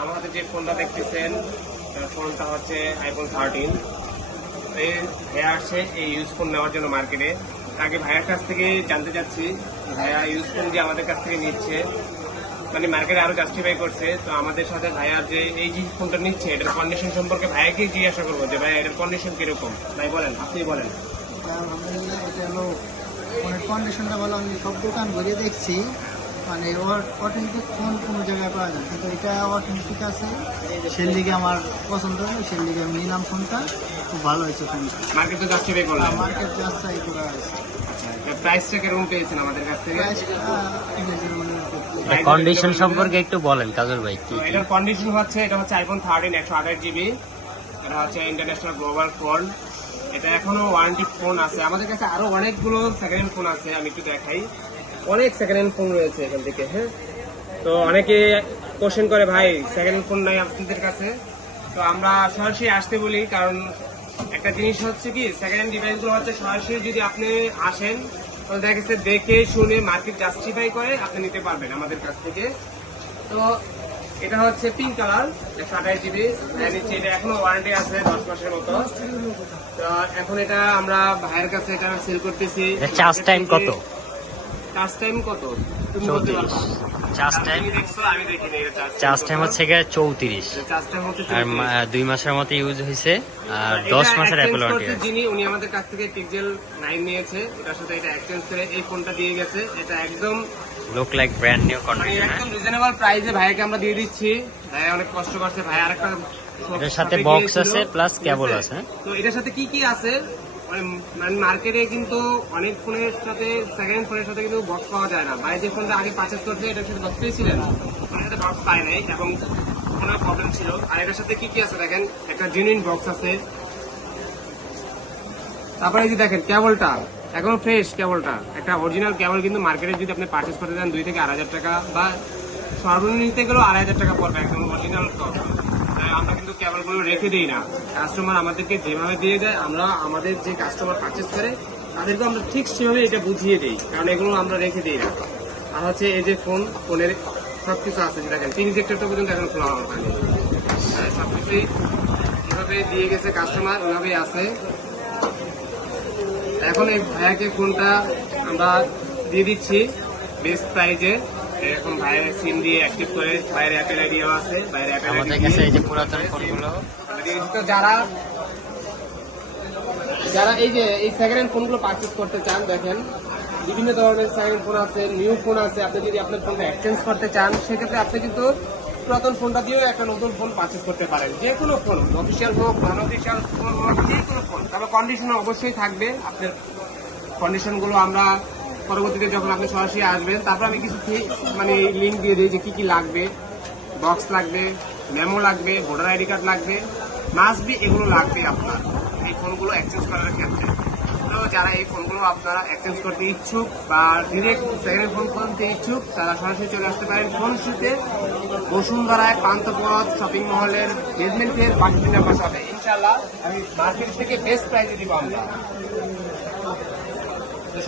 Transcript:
আমার হাতে যে ফোনটা দেখতেছেন ফোনটা হচ্ছে আইফোন 13। এই ভাইয়া আসছে এই ইউজ ফোন নেওয়ার জন্য মার্কেটে। আগে ভাইয়ার কাছ থেকে জানতে চাচ্ছি ভাইয়া ইউজ ফোন যে আমাদের কাছ থেকে নিচ্ছে মানে মার্কেটে আরো জাস্টিফাই করছে, তো আমাদের সাথে ভাইয়ার যে এই যে ফোনটা নিচ্ছে এটার কন্ডিশন সম্পর্কে ভাইয়াকে জিজ্ঞাসা করবো যে ভাই এটার কন্ডিশন কিরকম। ভাই বলেন, আপনি বলেন। আলহামদুলিল্লাহ, এটা হলো ফোনের কন্ডিশনটা ভালো। আমি সব দোকান ঘুরে দেখছি, মানে অথেন্টিক ফোন কোনো জায়গায় পাওয়া যায়, কিন্তু এটা অথেন্টিক আছে, সেই দিকে আমার পছন্দ হয়, সেই দিকে আমি নিলাম ফোনটা। খুব ভালো হয়েছে ফোনটা। মার্কেট তো জাস্টিফাই করলাম, মার্কেট যাচাই করা হয়েছে। প্রাইসটা কিরকম পেয়েছেন আমাদের কাছ থেকে? কন্ডিশন সম্পর্কে একটু বলেন কাজল ভাই। কি এটার কন্ডিশন হচ্ছে, এটা হচ্ছে আইফোন 13 128 জিবি। এটা হচ্ছে ইন্টারন্যাশনাল গ্লোবাল ফোন। এটা এখনো ওয়ারেন্টি ফোন আছে আমাদের কাছে। আরো অনেকগুলো সেকেন্ড হ্যান্ড ফোন আছে, আমি একটু দেখাই। অনেক সেকেন্ড হ্যান্ড ফোন রয়েছে এখান থেকে। হ্যাঁ, তো অনেকে কোশ্চেন করে ভাই সেকেন্ড হ্যান্ড ফোন নাই আপনাদের কাছে, তো আমরা সরাসরি আসতে বলি। কারণ একটা জিনিস হচ্ছে কি, সেকেন্ড হ্যান্ড ডিভাইসগুলো হচ্ছে সরাসরি যদি আপনি আসেন তাহলে দেখা গেছে দেখে শুনে মার্কেট জাস্টিফাই করে আপনি নিতে পারবেন আমাদের কাছ থেকে। তো এটা হচ্ছে পিঙ্ক কালার 128 জিবি নিচ্ছে। এটা এখনো ওয়ারেন্টি আছে 10 মাসের মতো। তো এখন এটা আমরা ভাইয়ের কাছে এটা সেল করতেছি। চার্জ টাইম কত? চার্জ টাইম কত তুমি বলতে পারবা? চার্জ টাইম তুমি দেখছো, আমি দেখিনি। এটা চার্জ টাইম হচ্ছে 34, চার্জ টাইম হচ্ছে আর 2 মাসের মতো ইউজ হয়েছে, আর 10 মাসের অ্যাপল ওয়ারেন্টি আছে। যিনি উনি আমাদের কাছ থেকে পিক্সেল 9 নিয়েছে, ওটার সাথে এটা এক্সচেঞ্জ করে এই ফোনটা দিয়ে গেছে। এটা একদম লুক লাইক ব্র্যান্ড নিউ মানে কন্ডিশন। একদম রিজনেবল প্রাইসে ভাইকে আমরা দিয়ে দিচ্ছি। ভাই অনেক কষ্ট করছে। ভাই আরেকটা এটার সাথে বক্স আছে প্লাস কেবল আছে। তো এটার সাথে কি কি আছে, মানে মার্কেটে কিন্তু অনেক ফোনের সাথে সেকেন্ড ফোনের সাথে কিন্তু বক্স পাওয়া যায় না। ভাই যে ফোনটা আগে পারচেজ করছে এটার সাথে বক্স পেয়েছিলেন, ওটার সাথে বক্স পায় নাই এবং ফোনের প্রবলেম ছিল। আর এটার সাথে কি কি আছে দেখেন, একটা জেনুইন বক্স আছে। তারপরে এই যে দেখেন কেবলটা এখনো ফ্রেশ। কেবলটা একটা অরিজিনাল কেবল, কিন্তু মার্কেটে যদি আপনি পারচেজ করতে যান 2 থেকে 2,500 টাকা, বা সর্বনিম্ন নিতে গেলেও 2,500 টাকা পড়বে একদম অরিজিনাল কেবল। আমরা কিন্তু কেবলগুলো রেখে দিই না, কাস্টমার আমাদেরকে যেভাবে দিয়ে দেয় আমরা আমাদের যে কাস্টমার পারচেজ করে তাদেরকে আমরা ঠিক সেভাবে এটা বুঝিয়ে দিই, কারণ এগুলো আমরা রেখে দিই না। আর হচ্ছে এই যে ফোনের সবকিছু আছে, দেখেন পিন ইনজেক্টরটা পর্যন্ত এখন খোলা হয়নি। সবকিছুই যেভাবে দিয়ে গেছে কাস্টমার ওইভাবেই আছে। এখন এই ভাইয়াকে ফোনটা আমরা দিয়ে দিচ্ছি বেস্ট প্রাইজে। এখন ভাইয়ের সিম দিয়ে অ্যাক্টিভ করে, ভাইয়ের অ্যাপেল আইডি আছে, ভাইয়ের অ্যাপেল আইডি আমাদের কাছে এই যে পুরাতন ফোনগুলো, তো যারা এই যে এই সেকেন্ড হ্যান্ড ফোনগুলো পারচেজ করতে চান, দেখেন বিভিন্ন ধরনের সেকেন্ড ফোন আছে, নিউ ফোন আছে। আপনি যদি আপনার ফোনটা এক্সচেঞ্জ করতে চান সেক্ষেত্রে আপনি কিন্তু পুরাতন ফোনটা দিয়েও একটা নতুন ফোন পারচেজ করতে পারেন। যে কোনো ফোন, অফিসিয়াল হোক নন অফিসিয়াল ফোন হোক, যে কোনো ফোন। তবে কন্ডিশন অবশ্যই থাকবে। আপনার কন্ডিশনগুলো আমরা পরবর্তীতে যখন আপনি সরাসরি আসবেন তারপর আমি কিছু মানে লিঙ্ক দিয়ে দিই যে কি কি লাগবে। বক্স লাগবে, মেমো লাগবে, ভোটার আইডি কার্ড লাগবে, মাস্ট বি এগুলো লাগবে আপনার এই ফোনগুলো এক্সচেঞ্জ করার ক্ষেত্রে। তো যারা এই ফোনগুলো আপনারা এক্সচেঞ্জ করতে ইচ্ছুক বা ডিরেক্ট সেকেন্ড ফোন কিনতে ইচ্ছুক তারা সরাসরি চলে আসতে পারেন ফোন শুতে বসুন্ধরায় পান্থপথ শপিং মহলের বেসমেন্টের 5 নম্বর শপে। ইনশাআল্লাহ আমি মার্কেট থেকে বেস্ট প্রাইসে দিব আমরা।